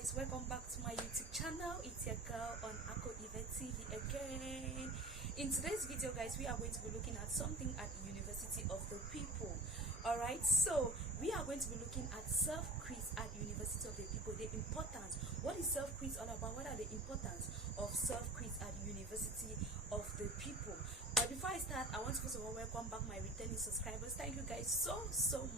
guys, welcome back to my YouTube channel. It's your girl on Uopeople TV again. In today's video guys, we are going to be looking at something at the University of the People. Alright, so we are going to be looking at self-quiz at University of the People. The importance. What is self-quiz all about? What are the importance of self-quiz at University of the People? But before I start, I want to first of all welcome back my returning subscribers. Thank you guys so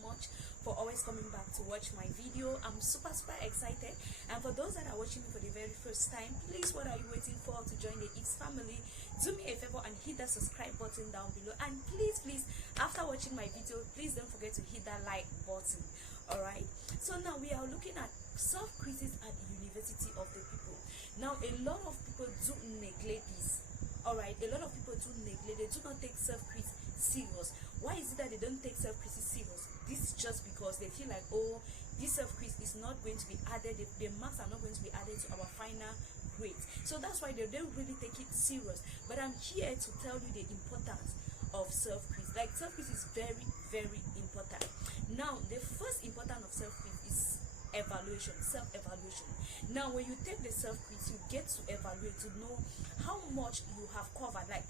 much for always coming back to watch my video. I'm super excited. And for those that are watching me for the very first time, please, what are you waiting for to join the X family? Do me a favor and hit that subscribe button down below. And please, after watching my video, please don't forget to hit that like button. Alright, so now we are looking at self-quizzes at the University of the People. Now a lot of people do neglect this. Alright, a lot of people do neglect, they do not take self-quiz serious. Why is it that they don't take self-quizzes serious? This is just because they feel like, oh, this self-quiz is not going to be added, the marks are not going to be added to our final grade. So that's why they don't really take it serious. But I'm here to tell you the importance of self-quiz. Like, self-quiz is very important. Now, the first importance of self-quiz is evaluation, self-evaluation. Now when you take the self-quiz, you get to evaluate to know how much you have covered, like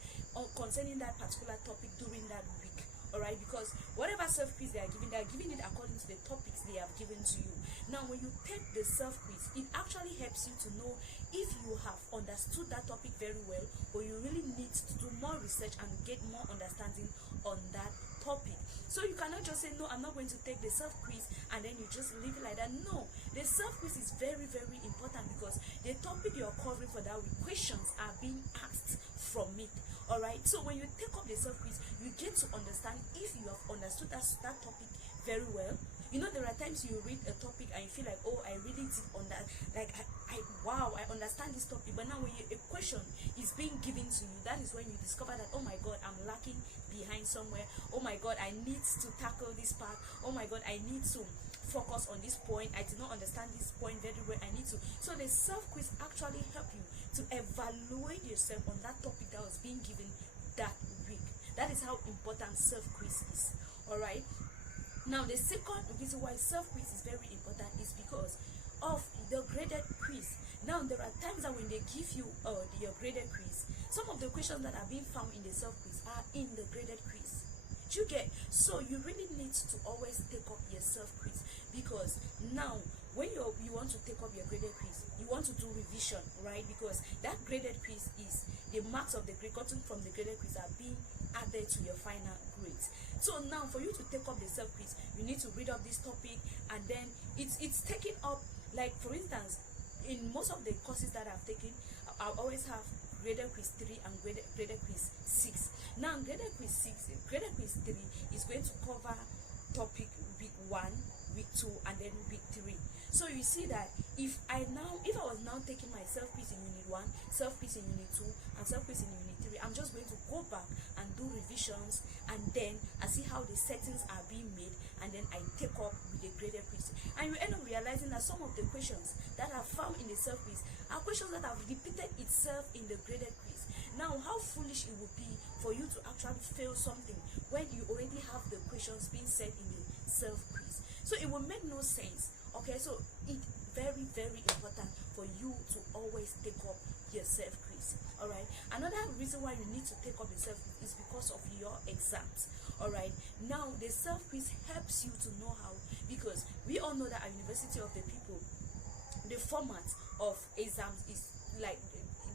concerning that particular topic during that week. Alright, because whatever self-quiz they are giving it according to the topics they have given to you. Now when you take the self-quiz, it actually helps you to know if you have understood that topic very well, or you really need to do more research and get more understanding on that topic. So you cannot just say, no, I'm not going to take the self-quiz and then you just leave it like that. No, the self-quiz is very important because the topic you're covering for that week, questions are being asked from it. Alright, so when you take up the self-quiz, you get to understand if you have understood that topic very well. You know, there are times you read a topic and you feel like, oh, I really did on that, like wow, I understand this topic. But now when a question is being given to you, that is when you discover that, oh my god, I'm lacking behind somewhere. Oh my god, I need to tackle this part. Oh my god, I need to focus on this point. I did not understand this point very well. I need to. So the self-quiz actually help you to evaluate yourself on that topic that was being given that week. That is how important self-quiz is. Alright. Now the second reason why self-quiz is very important is because of the graded quiz. Now there are times that when they give you your graded quiz, some of the questions that are being found in the self-quiz are in the graded quiz. You get? So you really need to always take up your self-quiz, because now when you want to take up your graded quiz, you want to do revision, right? Because that graded quiz is the marks of the grade gotten from the graded quiz are being added to your final grades. So now for you to take up the self-quiz, you need to read up this topic, and then it's taken up. Like for instance, in most of the courses that I've taken, I always have graded quiz 3 and graded quiz 6. Now graded quiz 3 is going to cover topic week 1, week 2, and then week 3. So you see that if I was now taking my self-quiz in unit 1, self-quiz in unit 2, and self-quiz in unit 3, I'm just going to go back and do revisions, and then I see how the settings are being made, and then I take up with the graded quiz. And you end up realizing that some of the questions that are found in the self-quiz are questions that have repeated itself in the graded quiz. Now how foolish it would be for you to actually fail something when you already have the questions being said in the self-quiz. So it will make no sense. Okay, so it's very important for you to always take up your self-quiz. Alright, another reason why you need to take up the self-quiz is because of your exams. Alright, now the self-quiz helps you to know how, because we all know that at University of the People, the format of exams is like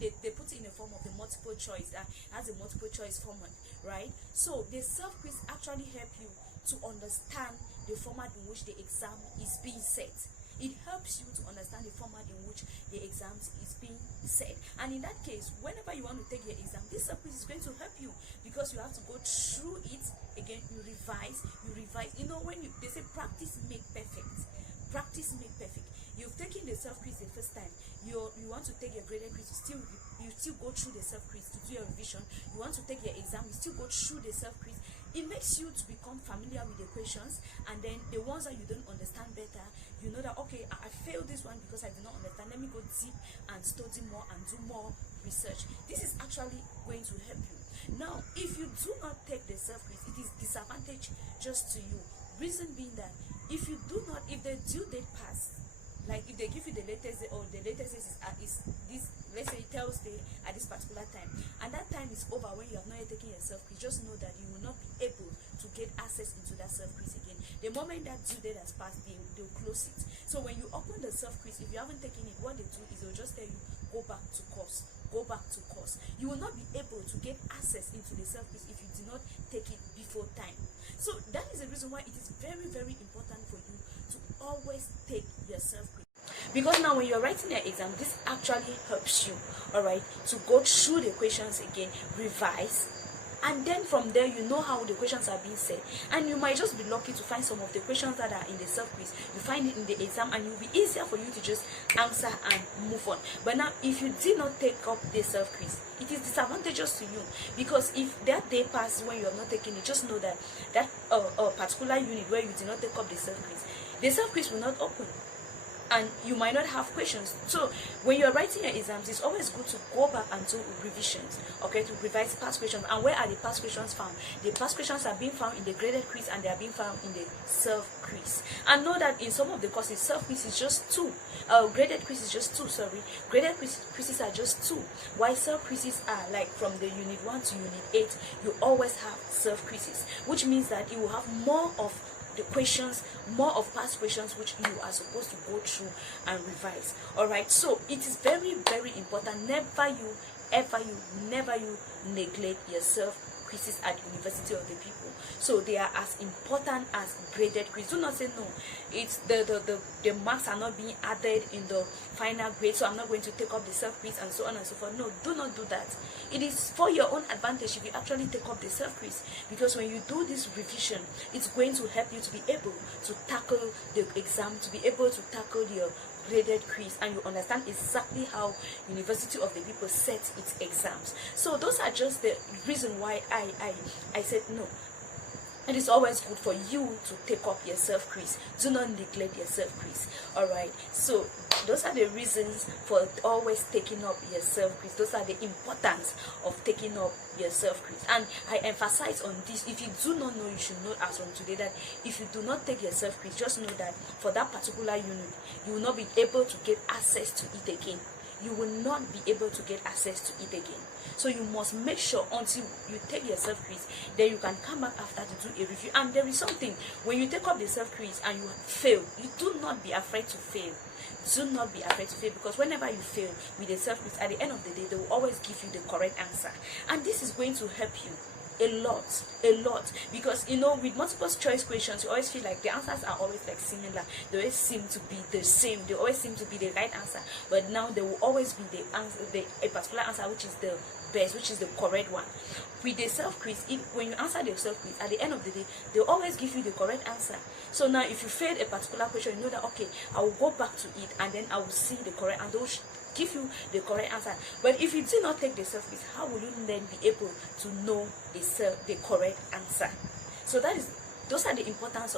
they put it in the form of the multiple choice, that has a multiple choice format, right? So the self-quiz actually help you to understand the format in which the exam is being set. It helps you to understand the format in which the exams is being set. And in that case, whenever you want to take your exam, this self-quiz is going to help you, because you have to go through it again. You revise. You know, when they say practice make perfect. Practice make perfect. You've taken the self-quiz the first time. You want to take your graded quiz, you still go through the self-quiz to do your revision. You want to take your exam, you still go through the self-quiz. It makes you to become familiar with the questions, and then the ones that you don't understand better, you know that, okay, I failed this one because I did not understand. Let me go deep and study more and do more research. This is actually going to help you. Now, if you do not take the self-quiz, it is disadvantage just to you. Reason being that if the due date pass, like if if they give you the latest day, or the latest day is this, let's say Thursday at this particular time, and that time is over when you have not yet taken your self quiz, just know that you will not be able to get access into that self quiz again. The moment that due date has passed, they'll close it. So when you open the self quiz, if you haven't taken it, what they do is they'll just tell you, go back to course, go back to course. You will not be able to get access into the self quiz if you do not take it before time. So that is the reason why it is very, very important for you to always take your self quiz. Because now when you're writing your exam, this actually helps you, all right, to go through the questions again, revise, and then from there you know how the questions are being said, and you might just be lucky to find some of the questions that are in the self quiz, you find it in the exam, and it will be easier for you to just answer and move on. But now if you did not take up the self quiz, it is disadvantageous to you, because if that day passes when you have not taken it, just know that that particular unit where you did not take up the self quiz will not open, and you might not have questions. So when you're writing your exams, it's always good to go back and do revisions, okay, to revise past questions. And where are the past questions found? The past questions are being found in the graded quiz, and they are being found in the self quiz. And know that in some of the courses, self quiz is just 2, graded quiz is just 2, sorry, graded quizzes are just 2, while self quizzes are like from the unit 1 to unit 8, you always have self quizzes, which means that you will have more of the questions, more of past questions which you are supposed to go through and revise. All right, so it is very, very important. Never you neglect yourself quizzes at University of the People. So they are as important as graded quiz. Do not say no, it's the marks are not being added in the final grade, so I'm not going to take up the self quiz and so on and so forth. No, do not do that. It is for your own advantage if you actually take up the self quiz, because when you do this revision, it's going to help you to be able to tackle the exam, to be able to tackle your graded quiz, and you understand exactly how University of the People sets its exams. So those are just the reason why I said no. It is always good for you to take up your self quiz. Do not neglect your self quiz. All right, so those are the reasons for always taking up your self quiz. Those are the importance of taking up your self quiz, and I emphasize on this. If you do not know, you should know as from today that if you do not take your self quiz, just know that for that particular unit, you will not be able to get access to it again. You will not be able to get access to it again. So you must make sure until you take your self quiz, then you can come back after to do a review. And there is something, when you take up the self quiz and you fail, you do not be afraid to fail. Do not be afraid to fail, because whenever you fail with the self quiz, at the end of the day, they will always give you the correct answer, and this is going to help you a lot, because you know, with multiple choice questions, you always feel like the answers are always like similar. They always seem to be the same, they always seem to be the right answer, but now there will always be the answer, a particular answer which is the best, which is the correct one. With the self quiz, when you answer the self quiz, at the end of the day, they'll always give you the correct answer. So now if you failed a particular question, you know that okay, I will go back to it and then I will see the correct, and those give you the correct answer. But if you do not take the self quiz, how will you then be able to know the correct answer? So those are the importance of